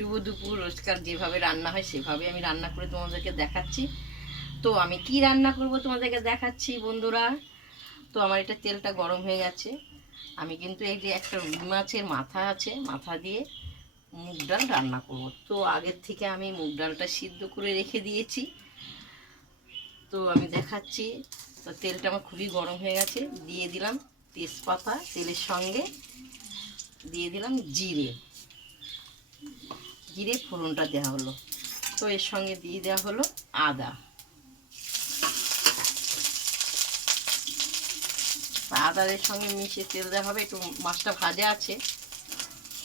শুভ দুপুর। রোজকার যেভাবে রান্না হয় সেভাবে আমি রান্না করে তোমাদেরকে দেখাচ্ছি। তো আমি কি রান্না করব তোমাদেরকে দেখাচ্ছি বন্ধুরা। তো আমার এটা তেলটা গরম হয়ে গেছে। আমি কিন্তু এই যে একটা রুই মাছের মাথা আছে, মাথা দিয়ে মুগ ডাল রান্না করব। তো আগের থেকে আমি মুগ ডালটা সিদ্ধ করে রেখে দিয়েছি। তো আমি দেখাচ্ছি। তো তেলটা আমার খুবই গরম হয়ে গেছে। দিয়ে দিলাম তেজপাতা, তেলের সঙ্গে দিয়ে দিলাম জিরে। জিরে ফোড়নটা দেওয়া হলো। তো এর সঙ্গে দিয়ে দেওয়া হলো আদা। আদার সঙ্গে মিশিয়ে তেল দেওয়া হবে। একটু মাছটা ভাজা আছে,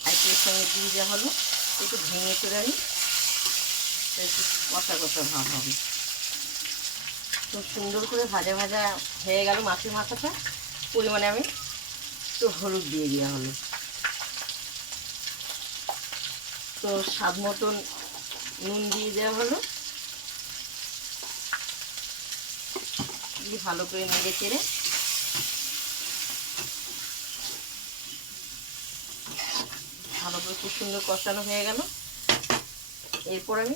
আর এর সঙ্গে দিয়ে দেওয়া হলো। একটু ভেঙে করে নিই, একটু কষা কষা ভাব হবে। খুব সুন্দর করে ভাজা ভাজা হয়ে গেল মাছের মাথাটা। পরিমাণে আমি একটু হলুদ দিয়ে দেওয়া হলো। তো স্বাদ মতন নুন দিয়ে দেওয়া হলো। দিয়ে ভালো করে নেড়ে চেড়ে ভালো করে খুব সুন্দর কষানো হয়ে গেল। এরপর আমি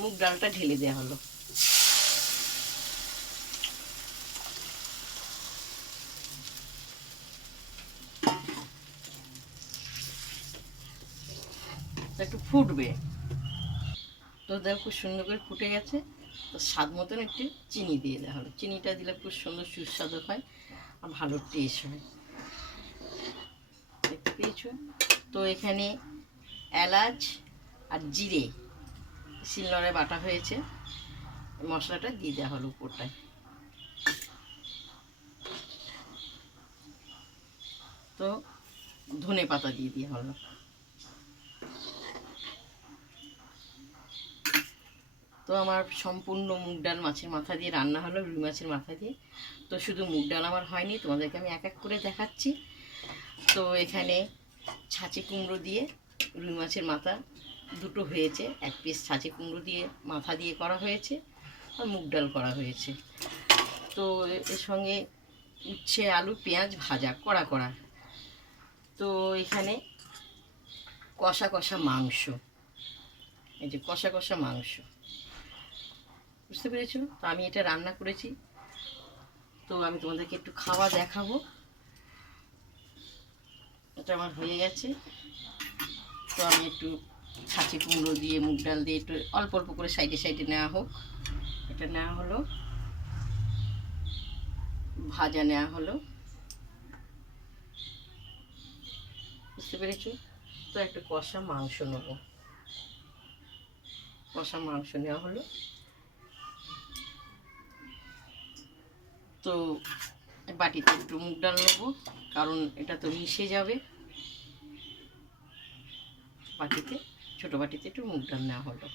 মুগ ডালটা ঢেলে দেওয়া হলো। একটু ফুটবে। তো দেখো খুব সুন্দর করে ফুটে গেছে। তো স্বাদ মতন একটু চিনি দিয়ে দেওয়া হলো। চিনিটা দিলে খুব সুন্দর সুস্বাদু হয় আর ভালো টেস্ট হয়। দেখতে পেয়েছো? তো এখানে এলাচ আর জিরে শিলনোড়ায় বাটা হয়েছে, মশলাটা দিয়ে দেওয়া হলো উপরটায়। তো ধনে পাতা দিয়ে দেওয়া হলো। তো আমার সম্পূর্ণ মুগ ডাল মাছের মাথা দিয়ে রান্না হলো, রুই মাছের মাথা দিয়ে। তো শুধু মুগ ডাল আমার হয়নি, তোমাদেরকে আমি এক এক করে দেখাচ্ছি। তো এখানে ছাঁচি কুমড়ো দিয়ে রুই মাছের মাথা দুটো হয়েছে। এক পিস ছাঁচি কুমড়ো দিয়ে মাথা দিয়ে করা হয়েছে, আর মুগ ডাল করা হয়েছে। তো এর সঙ্গে উচ্ছে আলু পেঁয়াজ ভাজা কড়া কড়া। তো এখানে কষা কষা মাংস, এই যে কষা কষা মাংস, বুঝতে পেরেছো? তো আমি এটা রান্না করেছি। তো আমি তোমাদেরকে একটু খাওয়া দেখাবো। এটা আমার হয়ে গেছে। তো আমি একটু ছাঁচি কুমড়ো দিয়ে মুগ ডাল দিয়ে একটু অল্প অল্প করে সাইডে সাইডে নেওয়া হোক। এটা নেওয়া হলো, ভাজা নেওয়া হলো, বুঝতে পেরেছো? তো একটা কষা মাংস নেবো, কষা মাংস নেওয়া হলো। তো বাটিতে একটু মুগ ডাল নেবো, কারণ এটা তো মিশে যাবে। বাটিতে, ছোটো বাটিতে একটু মুগ ডাল নেওয়া হলো।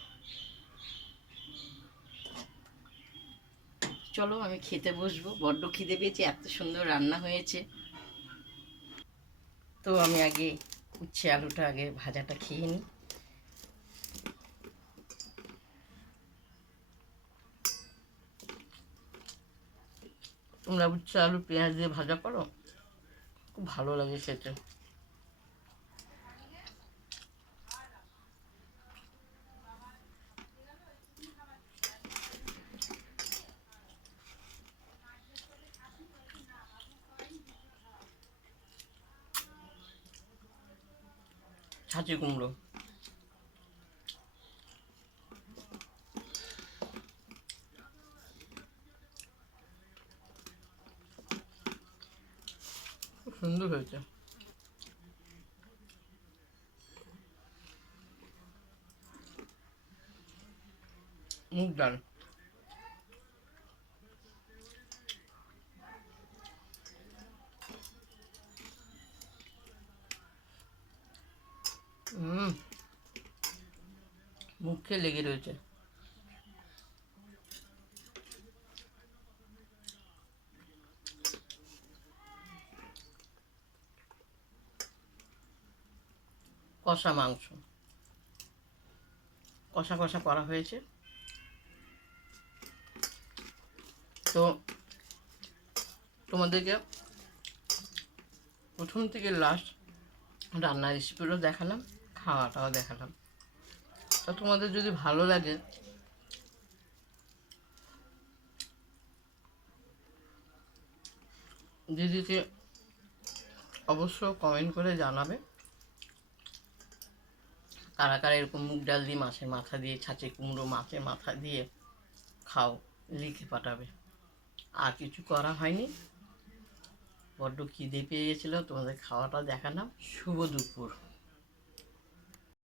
চলো আমি খেতে বসবো, বড্ড খিদে পেয়েছে, এত সুন্দর রান্না হয়েছে। তো আমি আগে উচ্ছে আলুটা আগে ভাজাটা খেয়ে নিই। তোমরা উচ্ছে আলু পেঁয়াজ দিয়ে ভাজা করো, খুব ভালো লাগে খেতে। ছাঁচি কুমড়ো খুব সুন্দর হয়েছে। মুগ ডাল মুখে লেগে রয়েছে। কষা মাংস কষা কষা করা হয়েছে। তো তোমাদেরকে প্রথম থেকে লাস্ট রান্নার রেসিপিগুলো দেখালাম। খাওয়াটাও দেখালাম। তো তোমাদের যদি ভালো লাগে দিদিকে অবশ্য কমেন্ট করে জানাবে কারা কারা এরকম মুগ ডাল দিয়ে মাছের মাথা দিয়ে, ছাঁচে কুমড়ো মাছের মাথা দিয়ে খাও, লিখে পাঠাবে। আর কিছু করা হয়নি, বড্ড খিদে পেয়ে গেছিলো, তোমাদের খাওয়াটা দেখালাম। শুভ দুপুর।